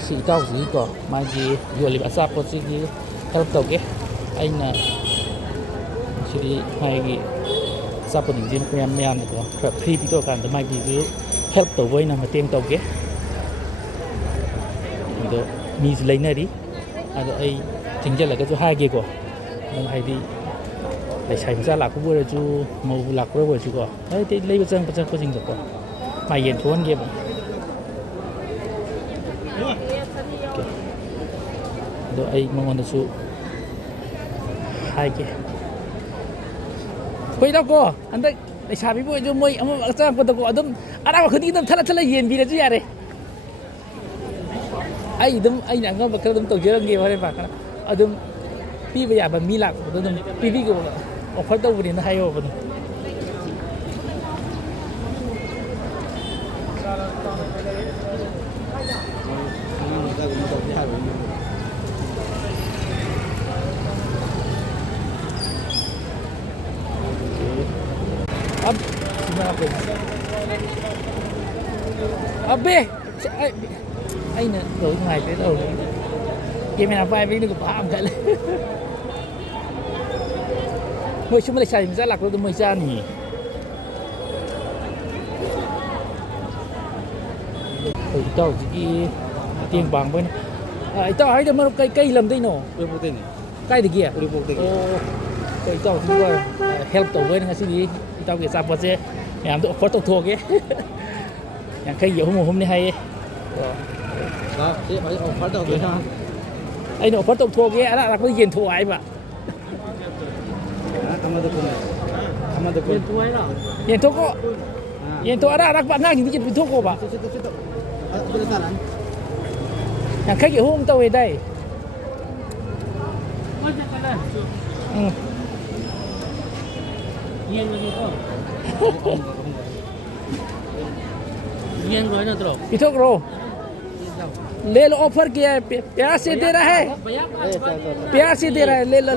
ꯁꯤ ꯏꯇꯥꯎꯁꯤꯒꯤꯀꯣ ꯃꯥꯒꯤ ꯌꯣꯜꯂꯤꯕ ꯑꯆꯥꯄꯣꯠꯁꯤꯒꯤ ꯍꯦꯜꯞ ꯇꯧꯒꯦ ꯑꯩꯅ ꯁꯤꯗꯤ ꯃꯥꯒꯤ ꯑꯆꯥꯄꯣꯠꯁꯤꯡꯁꯤ ꯃꯌꯥꯝꯅꯀꯣ ꯈꯔ ꯐ꯭ꯔꯤ ꯄꯤꯊꯣꯛꯑꯀꯥꯟꯗ ꯃꯥꯒꯤꯁꯨ ꯍꯦꯜꯞ ꯇꯧꯕ ꯑꯣꯏꯅ ꯃꯇꯦꯡ ꯇꯧꯒꯦ ꯑꯗꯣ ꯃꯤꯁꯨ ꯂꯩꯅꯔꯤ ꯑꯗꯣ ꯑꯩ ꯊꯤꯡꯖꯤꯜꯂꯒꯁꯨ ꯍꯥꯏꯒꯦꯀꯣ ꯑꯗꯨꯝ ꯍꯥꯏꯗꯤ ꯂꯩꯁꯥꯕꯤ ꯃꯆꯥ ꯂꯥꯛꯄꯕꯨ ꯑꯣꯏꯔꯁꯨ ꯃꯧꯕꯨ ꯂꯥꯛꯄ ꯑꯣꯏꯔꯁꯨꯀꯣ ꯍꯥꯏꯗꯤ ꯂꯩꯕ ꯆꯪꯉꯛꯄꯁꯤꯡꯗꯣꯀꯣ ꯃꯥ ꯌꯦꯟꯊꯣꯛꯍꯟꯒꯦꯕ ꯑꯗꯣ ꯑꯩ ꯃꯉꯣꯟꯗꯁꯨ ꯍꯥꯏꯒꯦ ꯑꯩꯈꯣꯏꯗꯀꯣ ꯍꯟꯗꯛ ꯂꯩꯁꯥꯕꯤꯕꯨ ꯑꯣꯏꯔꯁꯨ ꯃꯣꯏ ꯑꯃ ꯆꯪꯉꯛꯄꯗꯀꯣ ꯑꯗꯨꯝ ꯑꯔꯥꯞꯄ ꯈꯨꯗꯤꯡꯒꯤ ꯑꯗꯨꯝ ꯊꯠꯂ ꯌꯦꯟꯕꯤꯔꯁꯨ ꯌꯥꯔꯦ ꯑꯩꯅ ꯑꯉꯝꯕ ꯈꯔ ꯑꯗꯨꯝ ꯇꯧꯖꯔꯝꯒꯦ ꯍꯣꯔꯦꯟ ꯄꯥꯛꯀꯅ ꯑꯗꯨꯝ ꯄꯤꯕ ꯌꯥꯕ ꯃꯤ ꯂꯥꯛꯄꯗꯣ ꯑꯗꯨꯝ ꯄꯤꯕꯤꯒꯣꯕ ꯑꯣꯐꯔ ꯇꯧꯕꯅꯤꯅ ꯍꯥꯏꯌꯣꯕ अबे अꯩꯅ ꯇꯧ ꯅꯨꯡꯉꯥꯏꯇꯦ ꯇꯧꯔꯤ ꯀꯦꯃꯦꯔꯥ ꯄꯥꯏꯕꯩꯅꯤꯀꯣ ꯄꯥꯝ ꯈꯜꯂꯦ ꯃꯣꯏ ꯁꯨꯝ ꯂꯩꯁꯥꯕꯤ ꯃꯆꯥ ꯂꯥꯛꯄꯗꯣ ꯃꯣꯏ ꯆꯥꯅꯤꯌꯦ ꯑꯩꯈꯣꯏ ꯏꯇꯥꯎꯁꯤꯒꯤ ꯃꯇꯦꯡ ꯄꯥꯡꯕ ꯑꯣꯏꯅ ꯏꯇꯥꯎ ꯍꯥꯏꯗꯣ ꯃꯔꯨꯞ ꯀꯩ ꯂꯝꯗꯩꯅꯣ ꯀꯥꯏꯗꯒꯤ ꯑꯣ ꯑꯩꯈꯣꯏ ꯏꯇꯥꯎꯁꯤꯒ ꯍꯦꯜꯞ ꯇꯧꯕ ꯑꯣꯏꯅ ꯉꯁꯤꯗꯤ ꯏꯇꯥꯎꯒꯤ ꯑꯆꯥꯄꯣꯠꯁꯦ ꯃꯌꯥꯝꯗꯣ ꯑꯣꯐꯔ ꯇꯧꯊꯣꯛꯑꯒꯦ ꯌꯥꯡꯈꯩꯒꯤ ꯑꯍꯨꯝꯅꯤ ꯍꯥꯏꯌꯦ ꯑꯩꯅ ꯑꯣꯐꯔ ꯇꯧꯊꯣꯛꯑꯒꯦ ꯑꯔꯥꯛꯄꯗ ꯌꯦꯟꯊꯣꯛꯑꯣ ꯍꯥꯏꯕ ꯌꯦꯟꯊꯣꯛꯀꯣ ꯌꯦꯟꯊꯣꯛ ꯑꯔꯥꯛꯄ ꯑꯉꯥꯡꯁꯤꯡꯗꯤ ꯄꯤꯊꯣꯛꯀꯣꯕ ꯌꯥꯡꯈꯩꯒꯤ ꯑꯍꯨꯝ ꯇꯧꯋꯦ ꯗꯥꯏ पिथोकरो ले लो ऑफर किया है प्यार से दे रहा है प्यार से दे रहा है ले लो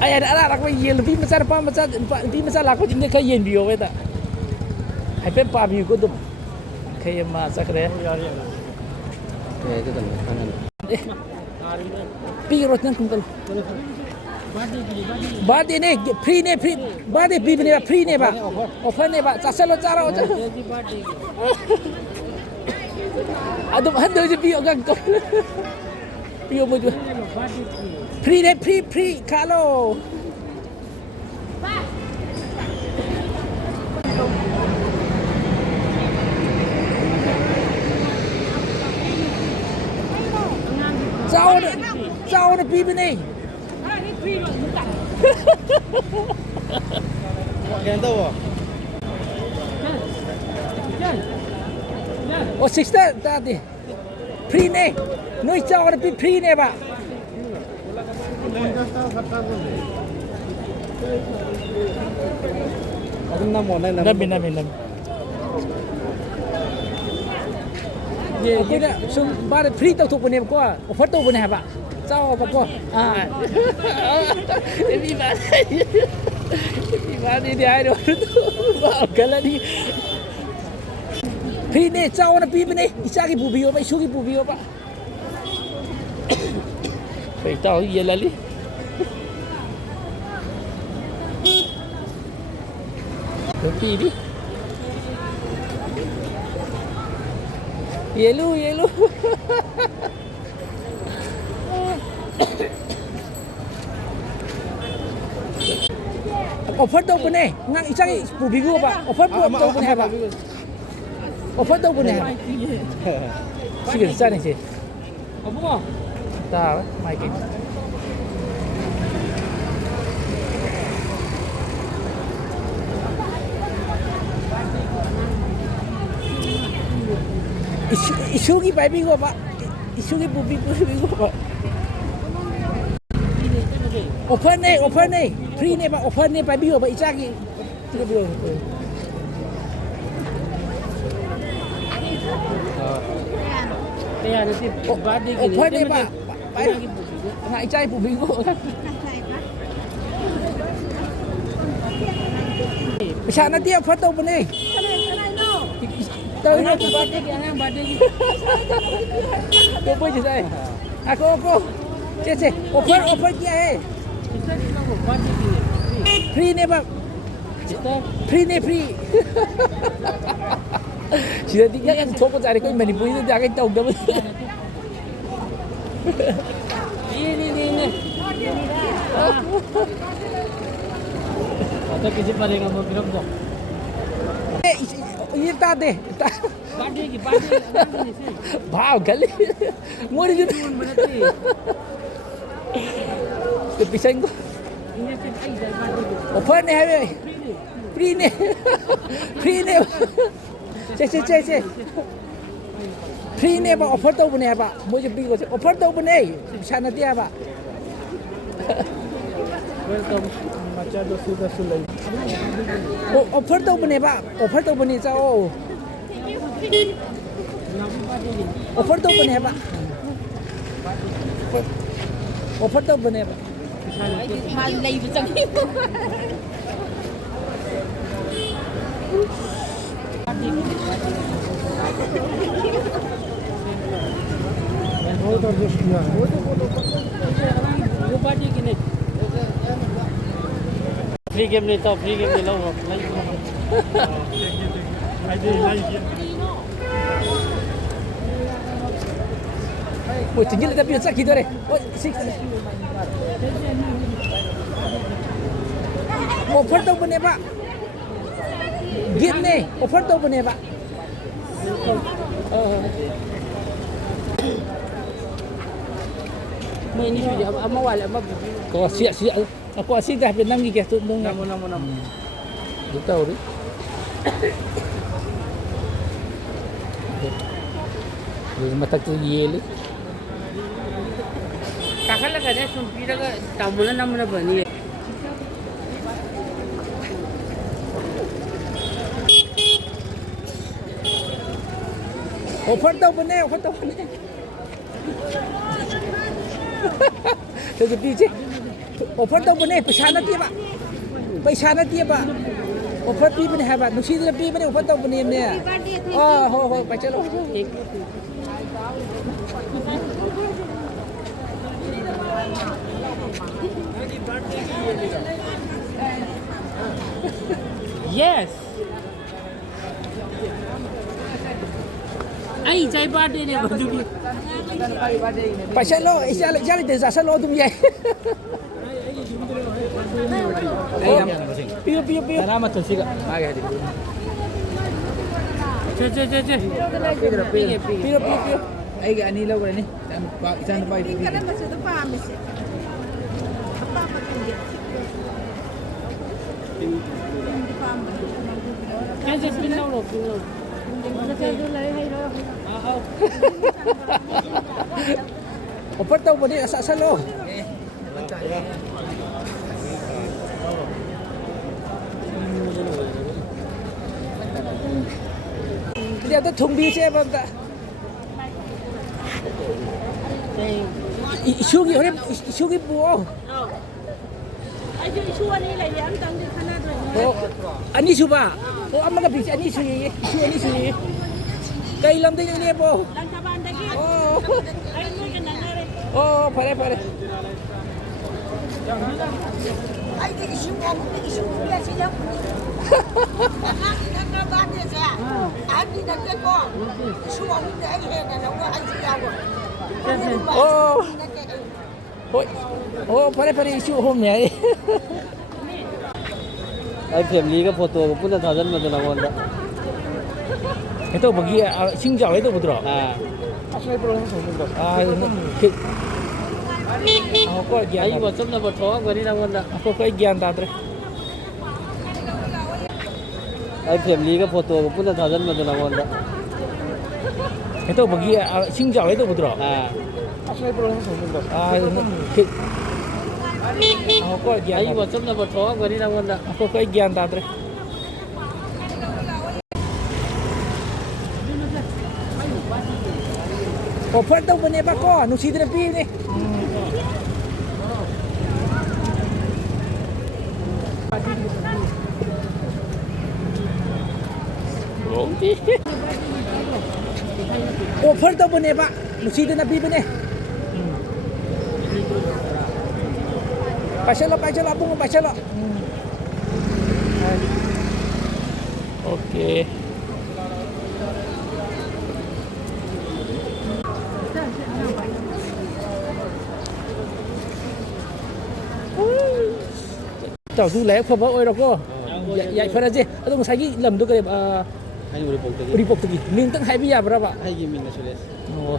अरे अरे रख में ये लुपी मचा रपा मचा लुपी मचा लाखों जिंदे कहीं ये भी होगा था है पे पापी को तुम कहीं मासा करे पी रोटन कुंकल बात ने फ्री ने फ्री बात पी ने फ्री ने बा ऑफर ने बा चलो चारा हो अदम हंदो जे पियो गंग को पियो मुझे फ्री ने फ्री खा लो जाओ ने पी भी नहीं ओ सिस्टर दादी फ्री ने नोई चाव ने पी फ्री ने बा नबी ये ना सुम बार फ्री तौ थोक ने को ऑफर तौ बने है बा चाव को भी बात ये आई दो गलती फ्री ने चाव ने पी बने इचा की बुबियो बा इशू की बुबियो बा phải tao ये लली तो पी đi ये लो ऑफर तो बने ngang इचा की बुबियो बा ऑफर तो बने है बा ऑफर तो बने है सिगरेट चाने से अब ta mai cái isu ki bai bi go ba isu ki bu bi go ba offer ne free ne ba offer ne bai bi go ba icha ki cái bi bây giờ thì bắt đi cái offer ne ba ngại trai phụ bình của Bisa nanti apa foto benih? Tới nó cô bơi gì đây à cô che offer kia free nè bác free chỉ là tiếng nhắc số con dài thì có mình vui ra cái tàu đó Atau kisi paling kamu bilang dong. ये दे Padi ni भाव गली मोरी जो तो पीछे इनको ini sih ai dah padi. Offer नहीं है वे free ने चे फ्री ने बा ऑफर तो बने बा मुझे भी को ऑफर तो बने शाना दिया बा Welcome. Macam tu sudah sulai. Offer तो बने जाओ ऑफर तो बने बा ऑफर तो बने बा mà lì vào chân Padi kini. Free game ni tau, free game ni lau. ôi chính là tập sắc kia đây ôi xích offer तो बने बा गिन ने ऑफर तो बने बा Ini video apa wala apa. có xịa có xịa đẹp Việt Nam gì kìa tụi đông Namu. đúng tàu đấy rồi mà tắc gì đấy Kakak lah kada sumpi dah tamu lah namu nak bani. Offer तो बने तो पीछे offer तो बने पैसा ना दिए बा ऑफर पी बने है बा नुसी तो पी बने ऑफर तो बने ने हो पे चलो Yes. Ai cai birthday ni baju ni. पैसा लो इसे जाले दे जा लो तुम ये पियो Nama tu sih. Ce. पियो ai cái anh लो cái này san bay đi cái đó mà sự đó mà sẽ apa mà Ce spin lau. Offer तो बने ऐसा लो dia tu thùng bia xe bang ta isu ki buo ayo isu ni lah yang tang di sana tu oh ani suba oh amma ka bi ani su ye kai lam de ni po lang kaban lagi oh ayo ni kena ngare oh pare ai di isu dia siap nak kaban dia saya ai nak ko isu ni dia ai he na ko ai siap oh oh pare isu hôm nay Ai family ka photo ko pun dah jalan macam mana dah. itu bagi singjau itu betul Asal problem aku gian Ai macam na berthok beri nama dah. aku kai gian ta tre Ai family ka photo ko pun dah jalan macam mana dah. itu bagi singjau itu betul Asal problem aku gian Ai macam na berthok beri nama dah. aku kai gian ta tre offer तो बने बा को नुसी दे P ने offer ꯇꯧꯕꯅꯦꯕ ꯅꯨꯡꯁꯤꯗꯅ ꯄꯤꯕꯅꯦ ꯄꯥꯏꯁꯜꯂꯣ ꯑꯕꯨꯡꯉꯣ ꯄꯥꯏꯁꯜꯂꯣ okay ꯏꯇꯥꯎꯁꯨ ꯂꯥꯏꯔꯤꯛ ꯐꯕ ꯑꯣꯏꯔꯣꯀꯣ ꯌꯥꯏꯐꯔꯁꯦ ꯑꯗꯣ ꯉꯁꯥꯏꯒꯤ ꯂꯝꯗꯣ ꯀꯔꯤ ꯑꯩ ꯎꯔꯤꯄꯣꯛꯇꯒꯤ ꯃꯤꯡꯇꯪ ꯍꯥꯏꯕ ꯌꯥꯕ꯭ꯔꯕ ꯑꯩꯒꯤ ꯃꯤꯡꯅ ꯁꯨꯔꯦꯁ ꯑꯣ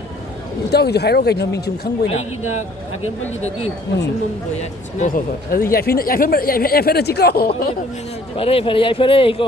ꯏꯇꯥꯎꯒꯤꯁꯨ ꯍꯥꯏꯔꯛꯑꯣ ꯀꯩꯅꯣ ꯃꯤꯡ ꯁꯨꯝ ꯈꯪꯕꯣꯏꯅ ꯑꯩꯒꯤꯅ ꯈꯥꯒꯦꯝꯄꯜꯂꯤꯗꯒꯤ ꯁꯨꯝꯅꯨꯝ ꯕꯣꯌꯥꯏ ꯍꯣꯏ ꯑꯗꯨ ꯌꯥꯏꯐꯔꯁꯤꯀꯣ ꯐꯔꯦ ꯌꯥꯏꯐꯔꯦ ꯀꯣ